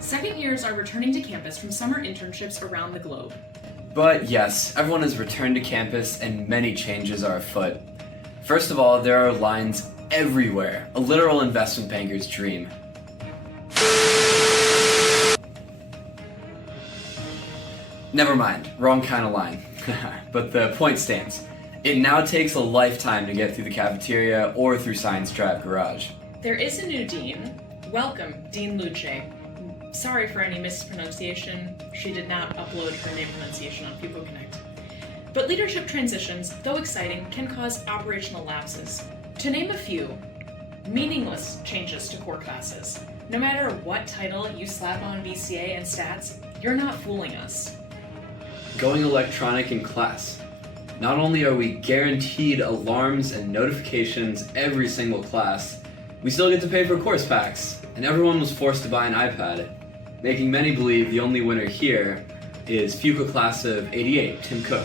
Second years are returning to campus from summer internships around the globe. But yes, everyone has returned to campus and many changes are afoot. First of all, there are lines everywhere, a literal investment banker's dream. Never mind, wrong kind of line. But the point stands. It now takes a lifetime to get through the cafeteria or through Science Drive Garage. There is a new dean. Welcome, Dean Luce. Sorry for any mispronunciation. She did not upload her name pronunciation on Fuqua Connect. But leadership transitions, though exciting, can cause operational lapses. To name a few, meaningless changes to core classes. No matter what title you slap on VCA and stats, you're not fooling us. Going electronic in class. Not only are we guaranteed alarms and notifications every single class, we still get to pay for course packs, and everyone was forced to buy an iPad, making many believe the only winner here is Fuqua class of '88, Tim Cook.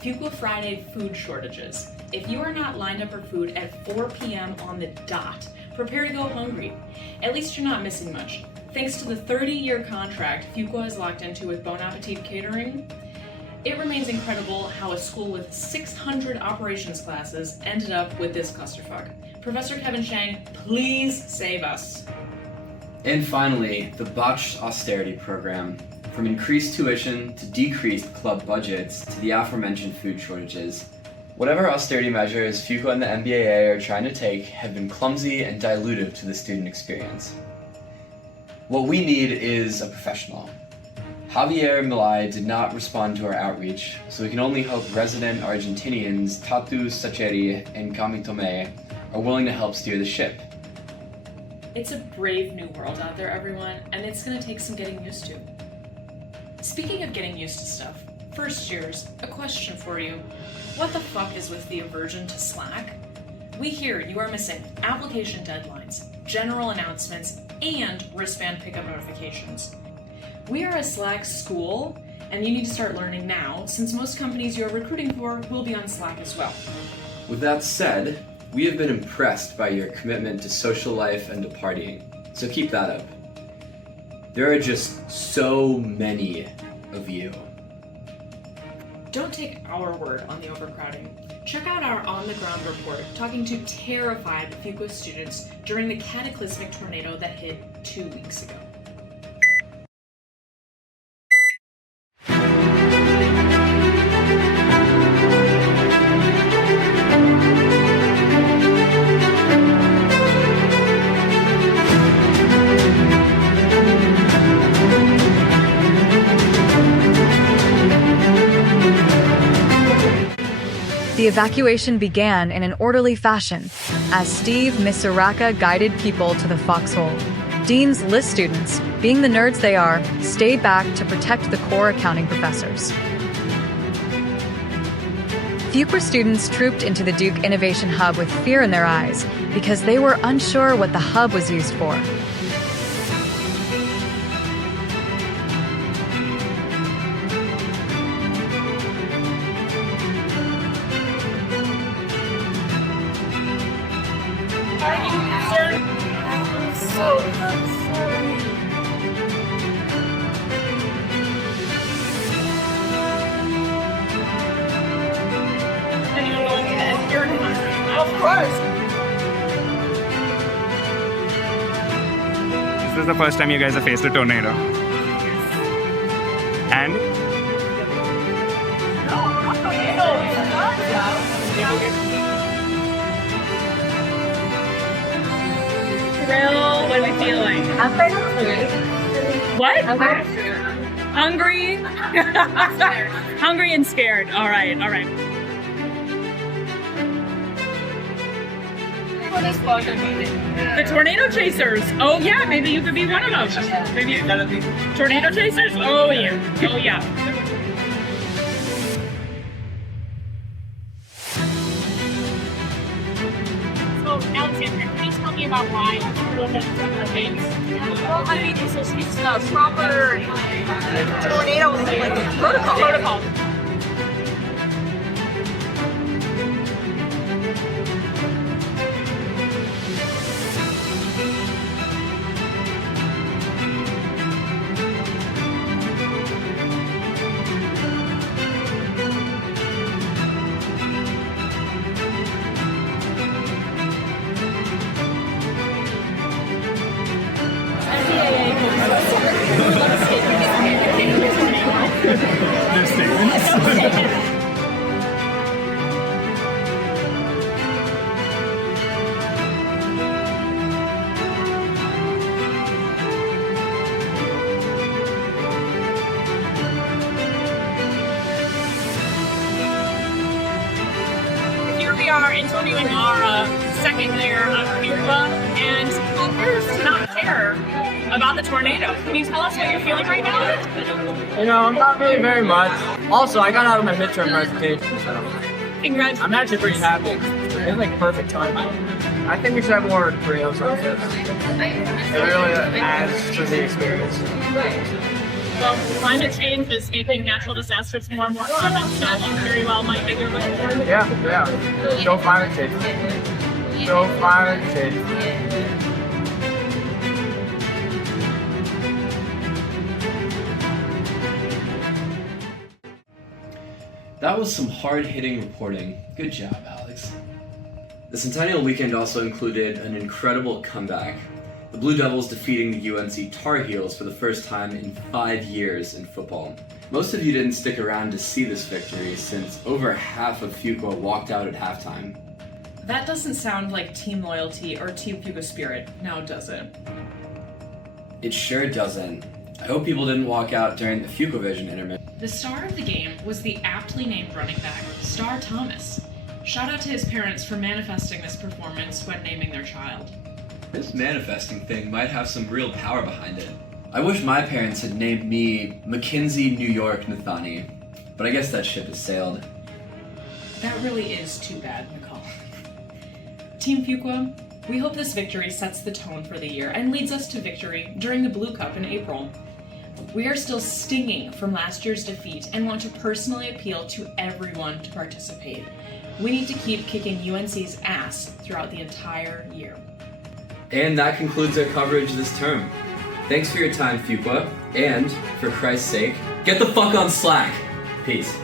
Fuqua Friday food shortages. If you are not lined up for food at 4 p.m. on the dot, prepare to go hungry. At least you're not missing much. Thanks to the 30-year contract Fuqua is locked into with Bon Appetit Catering, it remains incredible how a school with 600 operations classes ended up with this clusterfuck. Professor Kevin Shang, please save us. And finally, the botched austerity program. From increased tuition to decreased club budgets to the aforementioned food shortages. Whatever austerity measures Fuqua and the MBAA are trying to take have been clumsy and dilutive to the student experience. What we need is a professional. Javier Milei did not respond to our outreach, so we can only hope resident Argentinians Tatu Sacheri and Kami Tome are willing to help steer the ship. It's a brave new world out there, everyone, and it's gonna take some getting used to. Speaking of getting used to stuff, first years, a question for you. What the fuck is with the aversion to Slack? We hear you are missing application deadlines, general announcements, and wristband pickup notifications. We are a Slack school, and you need to start learning now, since most companies you are recruiting for will be on Slack as well. With that said, we have been impressed by your commitment to social life and to partying, so keep that up. There are just so many of you. Don't take our word on the overcrowding. Check out our on-the-ground report talking to terrified Fuqua students during the cataclysmic tornado that hit 2 weeks ago. The evacuation began in an orderly fashion as Steve Misaraka guided people to the foxhole. Dean's List students, being the nerds they are, stayed back to protect the core accounting professors. Fuqua students trooped into the Duke Innovation Hub with fear in their eyes because they were unsure what the hub was used for. Of course. This is the first time you guys have faced a tornado. And? Thrill, what are we feeling? What? Hungry? Hungry and scared. All right. The tornado chasers. Oh yeah, maybe you could be one of them. Maybe tornado chasers. Oh yeah. So Alexander, can you tell me about why you look at things? Well, I mean, it's the proper tornado like protocol. Their statements. Here we are interviewing our second year of Cuba, and who appears to not care about the tornado. Can you tell us what you're feeling right now? You know, not really very much. Also, I got out of my midterm presentation, so Congrats. I'm actually pretty happy. It's like perfect timing. I think we should have more Koreans like this. It really adds to the experience. Well, climate change is making natural disasters more and more common, so you very well might be your way forward. Yeah. Show climate change. Show climate change. That was some hard-hitting reporting. Good job, Alex. The Centennial Weekend also included an incredible comeback. The Blue Devils defeating the UNC Tar Heels for the first time in 5 years in football. Most of you didn't stick around to see this victory since over half of Fuqua walked out at halftime. That doesn't sound like team loyalty or Team Fuqua spirit, now does it? It sure doesn't. I hope people didn't walk out during the Fuquavision intermission. The star of the game was the aptly named running back, Star Thomas. Shout out to his parents for manifesting this performance when naming their child. This manifesting thing might have some real power behind it. I wish my parents had named me Mackenzie New York Nathani, but I guess that ship has sailed. That really is too bad, McCall. Team Fuqua, we hope this victory sets the tone for the year and leads us to victory during the Blue Cup in April. We are still stinging from last year's defeat and want to personally appeal to everyone to participate. We need to keep kicking UNC's ass throughout the entire year. And that concludes our coverage this term. Thanks for your time, Fuqua, and, for Christ's sake, get the fuck on Slack! Peace.